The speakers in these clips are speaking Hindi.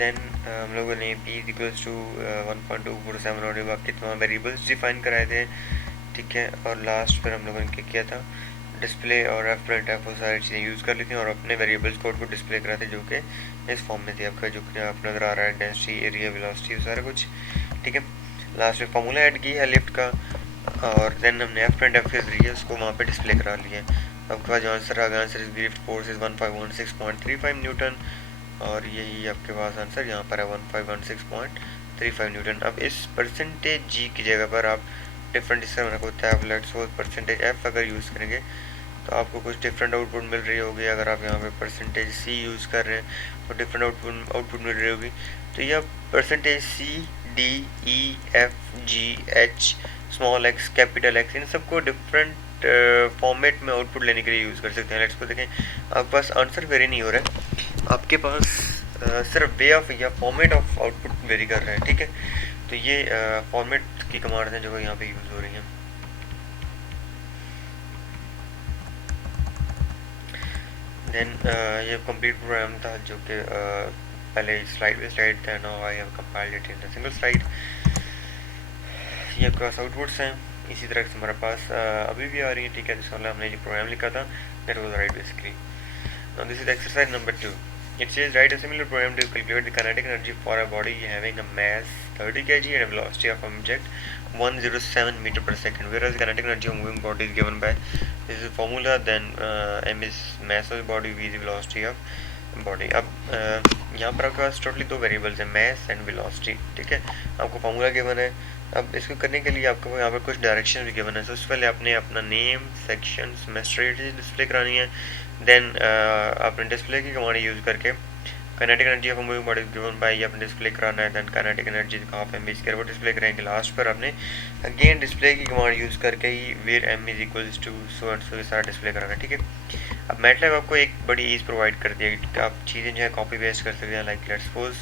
देन हम लोगों ने p इक्वल्स टू 1.247 और बाकी तमाम वेरिएबल्स डिफाइन कराए थे, ठीक है। और लास्ट पर हम लोगों ने क्या किया था, डिस्प्ले और एफ प्रिंट एफ वो सारी चीज़ें यूज़ कर ली थी और अपने वेरिएबल्स को आउटपुट डिस्प्ले कराते जो कि इस फॉर्म में थी आपका, जो कि आप नज़र आ रहा है, डेंसिटी, एरिया, वेलोसिटी, सारा कुछ, ठीक है। लास्ट में फार्मूला ऐड किया है लिफ्ट का और देन हमने एफ प्रिंट एफ के जरिए उसको वहाँ पे डिस्प्ले करा लिया। आपके पास जो आंसर आ गया, answer is lift force is 1516.35 Newton और यही आपके पास आंसर यहाँ पर है 1516.35 न्यूटन। अब इस परसेंटेज जी की जगह पर आप डिफरेंट इस तरह होता है, लेट्स सपोज परसेंटेज एफ अगर यूज़ करेंगे तो आपको कुछ डिफरेंट आउटपुट मिल रही होगी। अगर आप यहाँ पे परसेंटेज सी यूज़ कर रहे हैं तो डिफरेंट आउटपुट मिल रही होगी। तो यह percentage C, D, E, F, G, H, small X, capital X, इन सबको डिफरेंट फॉर्मेट में आउटपुट लेने के लिए यूज़ कर सकते हैं। लेट्स को देखें, आपके पास आंसर वेरी नहीं हो रहा है, आपके पास सिर्फ वे ऑफ या फॉर्मेट ऑफ आउटपुट वेरी कर रहा है, ठीक है। तो ये फॉर्मेट की कमांड्स हैं जो यहाँ पे यूज़ हो रही हैं। देन ये कंप्लीट प्रोग्राम था जो कि पहले स्लाइड था, now I have compiled it in a single slide. ये आपके पास आउटपुट्स हैं, इसी तरह से हमारे पास अभी भी आ रही है, ठीक है। जिसका हमने जो प्रोग्राम लिखा था that was right basically. Now this is exercise number 2. It says write a similar program to calculate the kinetic energy for a body having a mass 30 kg and a velocity of object 107 meter per second, whereas the kinetic energy of moving body is given by this is formula. Then m is mass of the body, v is the velocity of body. अब यहाँ पर आपके पास टोटली दो वेरिएबल्स हैं, mass and velocity, ठीक है। आपको फॉर्मूला गिवन है। अब इसको करने के लिए आपको यहाँ पर कुछ डायरेक्शन भी गिवन है। सबसे पहले आपने अपना नेम, सेक्शन, सेमेस्टर डिस्प्ले करानी है। देन आपने डिस्प्ले की कमांड यूज़ करके kinetic energy of moving body given by आपने डिस्प्ले कराना है। Then kinetic energy half M square वो डिस्प्ले करेंगे। लास्ट पर आपने अगेन डिस्प्ले की कमांड यूज़ करके ही where M is equals to so and so ये सारा डिस्प्ले कराना है, ठीक है। अब मैटलैब आपको एक बड़ी ईज प्रोवाइड कर दिया है, आप चीज़ें जो है कॉपी पेस्ट कर सकते हैं। लाइक लेट्स सपोज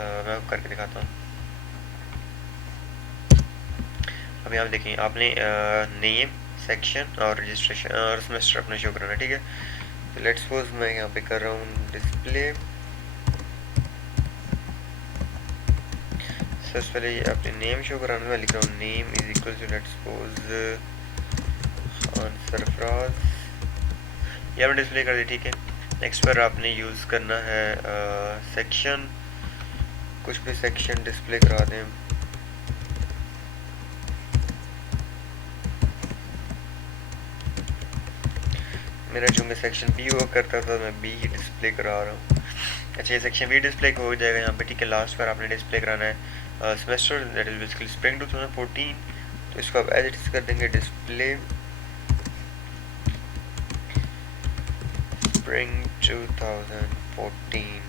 मैं आपको करके दिखाता हूँ। अब यहाँ देखें, आपने नेम, सेक्शन और रजिस्ट्रेशन और सेमेस्टर अपना शो कराना है, ठीक है। तो लेट्स सपोज मैं यहाँ पे कर रहा हूँ डिस्प्ले। सबसे पहले अपने नेम शो कराना, मैं लिख रहा हूँ name is equal to let's suppose answer फ्राज, ये आपने डिस्प्ले कर दिया, ठीक है। नेक्स्ट पर आपने यूज़ करना है सेक्शन, कुछ भी सेक्शन डिस्प्ले करा दें। मेरा जो मैं सेक्शन बी हुआ करता था मैं बी ही डिस्प्ले करा रहा हूँ। अच्छा, ये सेक्शन बी डिस्प्ले हो जाएगा यहाँ पे, ठीक है। लास्ट पर आपने डिस्प्ले कराना है semester that is basically spring 2014। तो इसको आप एज इट इज कर देंगे डिस्प्ले स्प्रिंग 2014।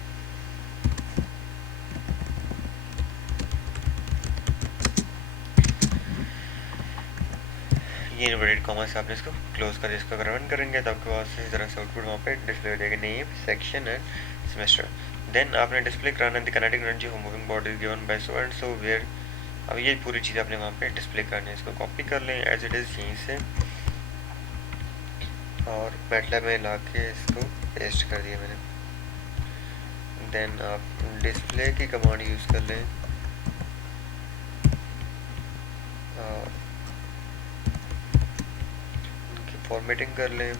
ये इन्वर्टेड कॉमा से आपने इसको क्लोज कर, इसको अगर रन करेंगे तो आपके पास इस तरह से आउटपुट वहाँ पे डिस्प्ले हो जाएगा, name, section and semester. Then आपने डिस्प्ले कराना the kinetic energy of moving body given by so and so where. अब ये पूरी चीज़ आपने वहाँ पे डिस्प्ले करनी है। इसको कॉपी कर लें एज इट इज़ यहीं से और मैटलैब में ला के इसको पेस्ट कर दिया मैंने। देन आप डिस्प्ले की कमांड यूज़ कर लें और फॉर्मेटिंग कर लें।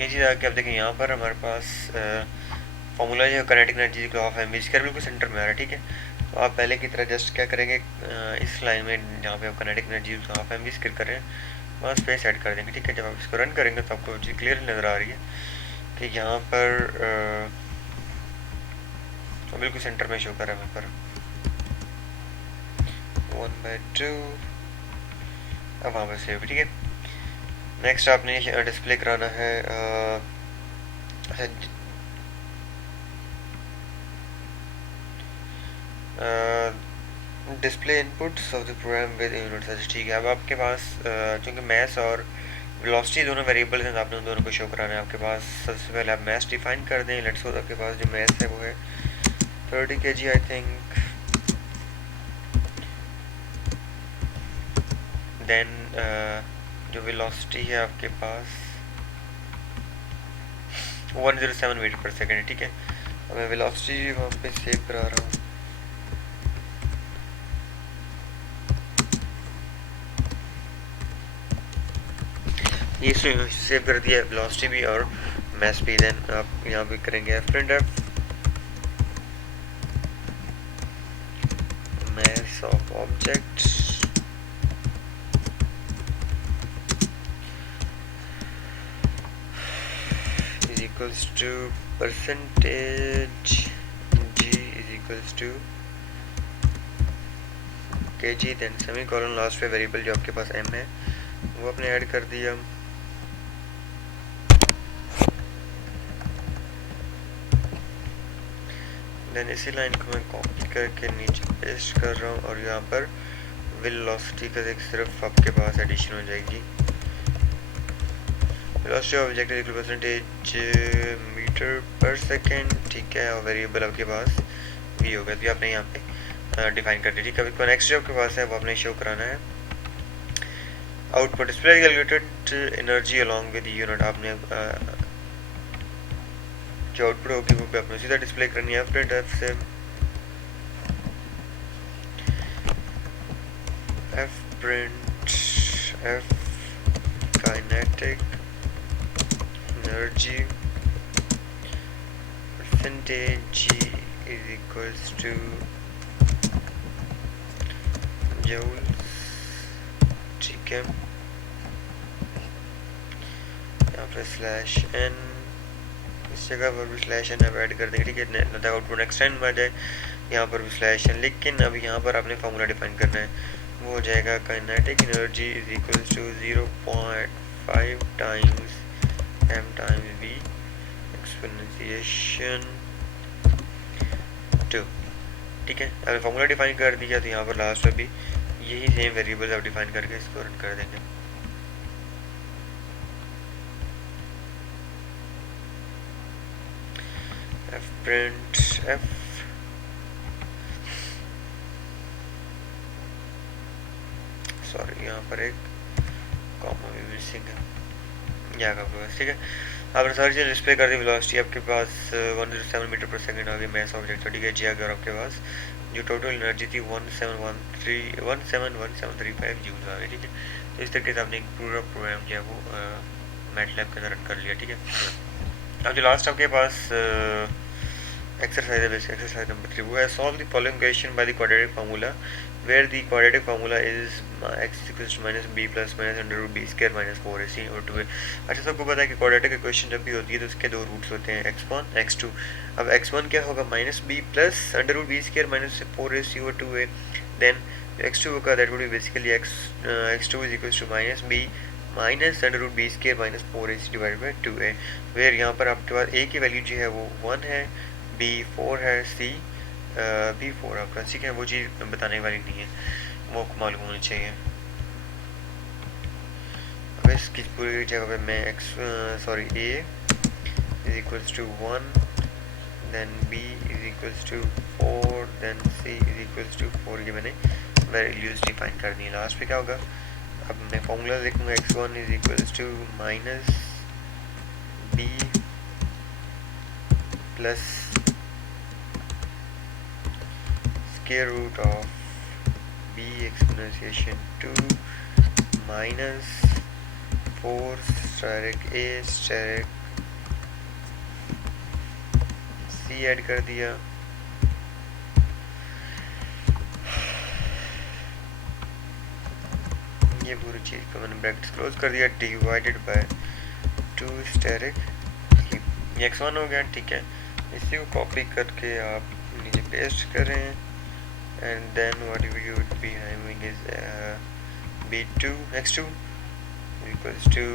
ये चीज़ आके आप देखें, यहाँ पर हमारे पास फॉर्मूला जो काइनेटिक एनर्जी का ऑफ एम स्क्वायर बिल्कुल सेंटर में आ रहा है, ठीक है। तो आप पहले की तरह जस्ट क्या करेंगे, इस लाइन में जहाँ पे आप काइनेटिक एनर्जी का ऑफ एम स्क्वायर करें वहाँ स्पेस ऐड कर देंगे, ठीक है। जब आप इसको रन करेंगे तो आपको चीज़ क्लियर नज़र आ रही है कि यहाँ पर बिल्कुल सेंटर में शो कर रहा है वहाँ पर 1/2। अब वहाँ पर सेव, ठीक है। नेक्स्ट आपने डिस्प्ले कराना है display inputs of the program with units. अच्छा ठीक है, अब आपके पास चूँकि मैथ्स और वेलोसिटी दोनों वेरिएबल्स हैं, तो आपने उन दोनों को शो कराना है। आपके पास सबसे पहले आप मैथ्स डिफाइन कर दें। लेट्स सपोज आपके पास जो मैथ्स है वो है 30 kg आई थिंक। देन जो वेलोसिटी है आपके पास 107 मीटर पर सेकेंड है, ठीक है। अब मैं वेलोसिटी वहाँ पे सेव करा रहा हूँ। ये सेव कर दिया वेलोसिटी भी और मैथ्स भी। देन आप यहाँ पे करेंगे print f mass of object is equals to percentage g is equals to kg, then semicolon last पे वेरिएबल जो आपके पास m है वो आपने ऐड कर दिया। देन इसी लाइन को मैं कॉपी करके नीचे पेस्ट कर रहा हूँ और यहाँ पर वेलोसिटी का एक सिर्फ आपके पास एडिशन हो जाएगी। Velocity of object equal percentage metre per second, ठीक है। और वेरिएबल आपके पास भी होगा, तो आपने यहाँ पे डिफाइन कर दी, ठीक है। अभी नेक्स्ट जो आपके पास है वो आपने शो कराना है output display calculated energy along with unit. आपने जो आउटपुट होगी वो भी आपने सीधा डिस्प्ले करनी है। प्रिंट एफ से f print f kinetic energy percentage g is equals to joules, ठीक है। यहाँ पर स्लैश एन, इस जगह पर भी स्लैश एन आप ऐड कर देंगे, ठीक है। आउटपुट नेक्स्ट टाइम में आ जाए यहाँ पर भी स्लैश एन, लेकिन अब यहाँ पर आपने फार्मूला डिफाइन करना है। वो हो जाएगा kinetic energy is equals to 0.5 times m times v exponentiation 2, ठीक है। अगर फार्मूला डिफाइन कर दिया तो यहाँ पर लास्ट में भी यही सेम वेरिएबल्स आप डिफाइन करके इसको रन कर देंगे। एफ प्रिंट एफ सॉरी यहाँ पर एक कॉमा भी मिसिंग है, यहाँ का बस, ठीक है। आपने सारी चीज़ डिस्प्ले कर दी। वेलोसिटी आपके पास 107 मीटर पर सेकेंड आ गई। मैथ्स ऑब्जेक्ट 30 kg आ गया और आपके पास जो टोटल एनर्जी थी 171,735 जूल आ गई, ठीक है। तो इस तरीके से आपने एक पूरा प्रोग्राम जो है वो मैटलैब के अंदर रन कर लिया, ठीक है। अब जो लास्ट आपके पास एक्सरसाइज है, बेसिक एक्सरसाइज नंबर 3, वो है solve the following question by the quadratic formula where the quadratic formula is x equals to minus b plus minus under root b square minus 4ac और 2a। अच्छा, सबको पता है कि क्वाड्रेटिक इक्वेशन जब भी होती है तो उसके दो रूट्स होते हैं, x1 x2। अब x1 क्या होगा, minus b plus under root B square minus 4ac और 2a। देन x2 होगा that would be basically x2 is equals to minus b minus under root B square minus 4ac divided by 2a, where यहाँ पर आपके पास a की वैल्यू जो है वो 1 है, b 4 है, c बी 4 आपका, ठीक है। वो चीज़ बताने वाली नहीं है, वो मालूम होनी चाहिए। अब इसकी पूरी जगह पे मैं a is equals to 1, then b is equals to 4, then c is equals to 4, ये मैंने वैल्यूज डिफाइन कर दी। लास्ट पे क्या होगा, अब मैं फॉर्मूला लिखूँगा x1 is equals to minus b plus square root of b exponentiation 2 minus 4 steric a steric c add कर दिया। ये पूरी चीज़ को मैंने ब्रैकेट्स क्लोज कर दिया, डिवाइडेड बाय 2 स्टेरिक, ये x1 हो गया, ठीक है। इसी को कॉपी करके आप नीचे पेस्ट करें and then what you would be having is b2 x2 equals to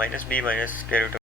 minus b minus square root